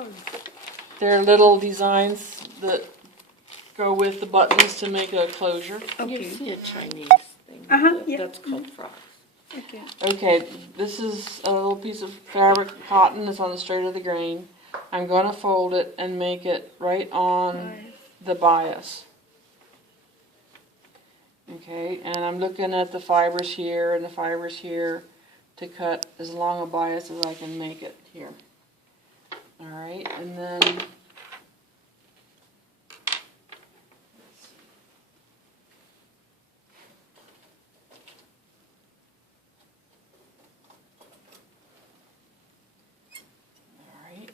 those? They're little designs that go with the buttons to make a closure. Okay. You see a Chinese thing. Yeah. That's called frocks. Okay. Okay, this is a little piece of fabric, cotton that's on the straight of the grain. I'm going to fold it and make it right on the bias. Okay, and I'm looking at the fibers here and the fibers here to cut as long a bias as I can make it here. Alright, and then alright.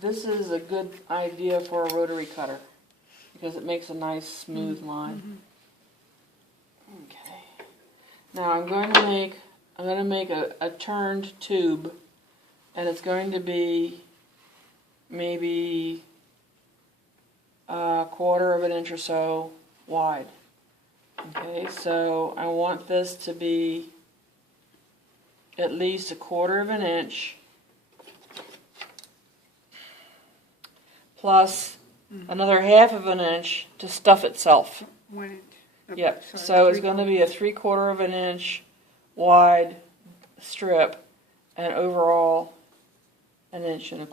This is a good idea for a rotary cutter because it makes a nice smooth line. Okay. Now I'm going to make a turned tube, and it's going to be maybe a 1/4 of an inch or so wide. Okay, so I want this to be at least a 1/4 of an inch plus another 1/2 of an inch to stuff itself. 1 inch. Okay, Yep, sorry, so it's 3/4. going to be a 3/4 of an inch wide strip and overall 1 1/4 inches.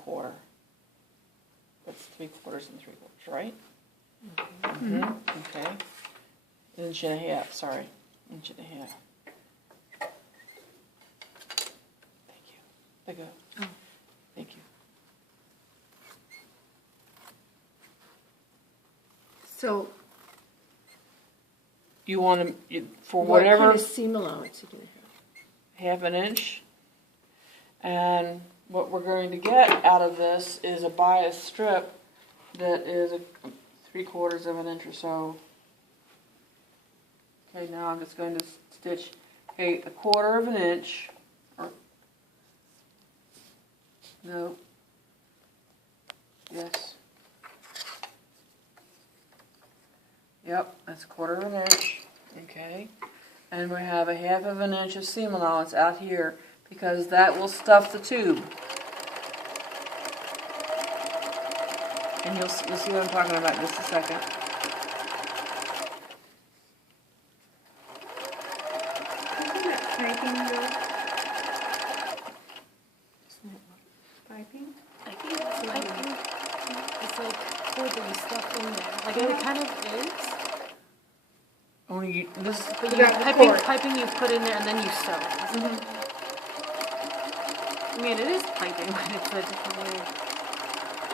That's 3/4 and 3/4, right? Mm-hmm. Okay. 1 1/2 inches, sorry. 1 1/2 inches. Thank you. Let go. Oh. Thank you. So, You want to, for What whatever, kind of seam allowance you gonna have? 1/2 inch. And what we're going to get out of this is a bias strip that is a 3/4 of an inch or so. Okay, now I'm just going to stitch a 1/4 of an inch. Or, no. Yes. Yep, that's 1/4 of an inch. Okay. And we have a 1/2 of an inch of seam allowance out here because that will stuff the tube. And you'll see what I'm talking about in just a second. isn't it piping though? Piping? I think it's like, cord that you stuff in there. Like it kind of is. Only you, this, But You you got the cord. piping you put in there and then you sew. I mean, it is piping, but it's a different way.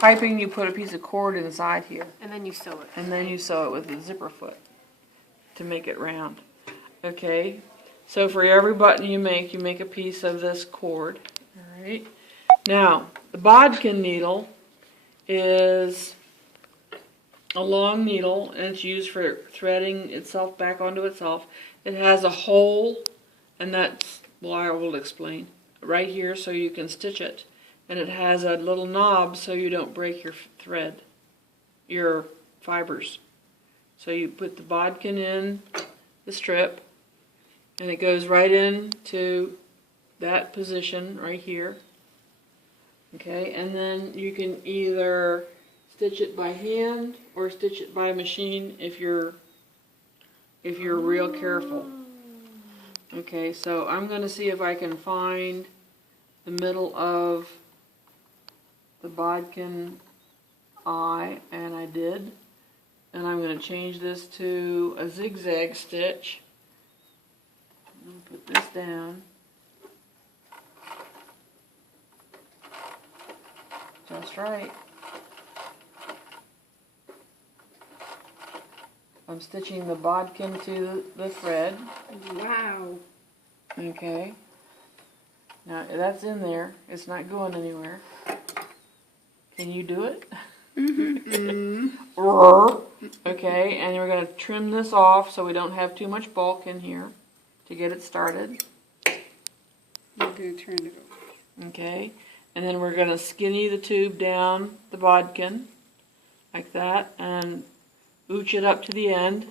piping, you put a piece of cord inside here. And then you sew it. And then you sew it with a zipper foot to make it round. Okay, so for every button you make a piece of this cord. Alright, now the bodkin needle is a long needle and it's used for threading itself back onto itself. It has a hole, and that's, well, I will explain, right here so you can stitch it. And it has a little knob so you don't break your thread, your fibers. So you put the bodkin in the strip, and it goes right into that position right here. Okay, and then you can either stitch it by hand or stitch it by machine if you're real careful. Okay, so I'm going to see if I can find the middle of the bodkin eye, and I did. And I'm going to change this to a zigzag stitch. I'm going to put this down. Just right. I'm stitching the bodkin to the thread. Wow. Okay. Now that's in there. It's not going anywhere. Can you do it? Okay, and we're going to trim this off so we don't have too much bulk in here to get it started. I'm going to turn it over. Okay, and then we're going to skinny the tube down the bodkin like that and ooch it up to the end.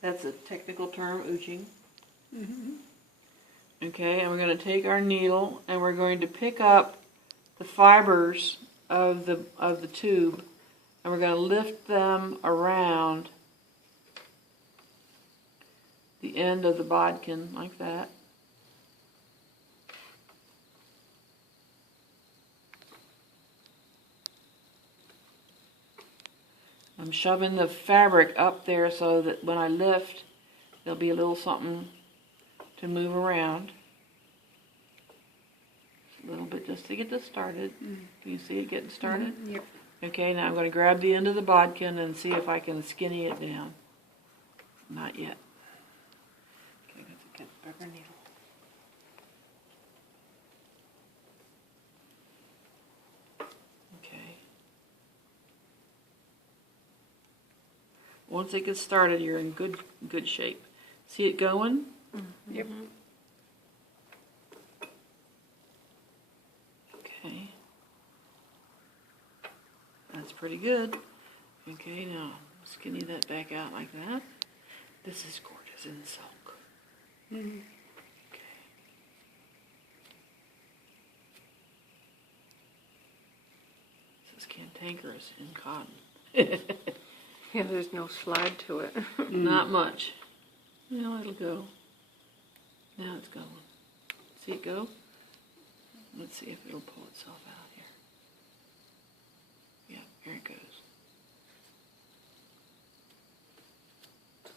That's a technical term, ooching. Mm-hmm. Okay, and we're going to take our needle and we're going to pick up the fibers of the tube, and we're going to lift them around the end of the bodkin like that. I'm shoving the fabric up there so that when I lift, there'll be a little something to move around. A little bit just to get this started. Can you see it getting started? Yep. Okay, now I'm going to grab the end of the bodkin and see if I can skinny it down. Not yet. Okay, let's get a bigger needle. Okay. Once it gets started, you're in good shape. See it going? Yep. Okay. That's pretty good. Okay, now skinny that back out like that. This is gorgeous in silk. Mm-hmm. Okay. This is cantankerous in cotton. Yeah, there's no slide to it. Not much. No, it'll go. Now it's going. See it go? Let's see if it'll pull itself out here. Yeah, here it goes.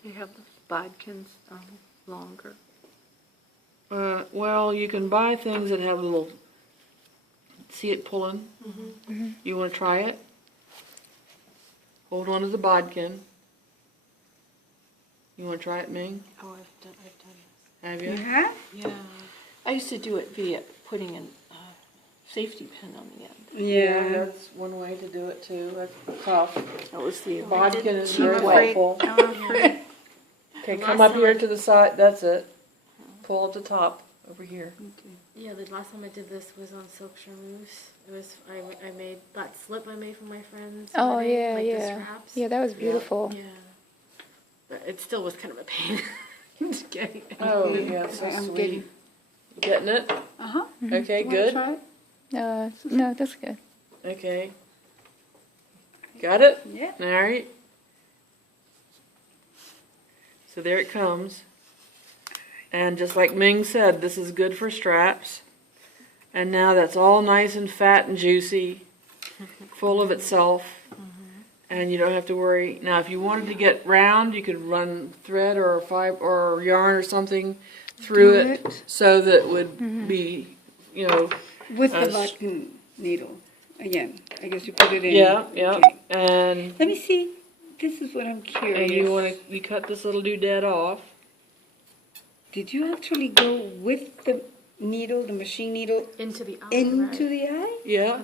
You have the bodkins longer. Well, you can buy things that have a little. See it pulling? You want to try it? Hold on to the bodkin. You want to try it, Ming? Oh, I've done this. Have You you? have? Yeah. I used to do it via putting a safety pin on the end. Yeah. That's one way to do it too. That's tough. That was the Bodkin is cheap very way. helpful. I'm afraid. Okay, Last come up time here I- to the side. That's it. Pull at the top over here. Yeah, the last time I did this was on silk charmeuse. It was I made that slip I made for my friends. Oh, wedding, yeah, like the yeah. straps. Yeah, that was beautiful. Yeah. But it still was kind of a pain. Just getting it. Oh, yeah, so I'm sweet. getting. Getting it? Uh-huh. Okay, You wanna good. try it? No, that's good. Okay. Got it? Yeah. All right. So there it comes. And just like Ming said, this is good for straps. And now that's all nice and fat and juicy, full of itself. And you don't have to worry. Now, if you wanted to get round, you could run thread or fiber or yarn or something through it so that it would be, you know. With the bodkin needle. Again, I guess you put it in. Yeah, yeah. Okay. And Let me see. This is what I'm curious. and you cut this little doodad off. Did you actually go with the needle, the machine needle, Into the eye, into right? the eye? Yeah.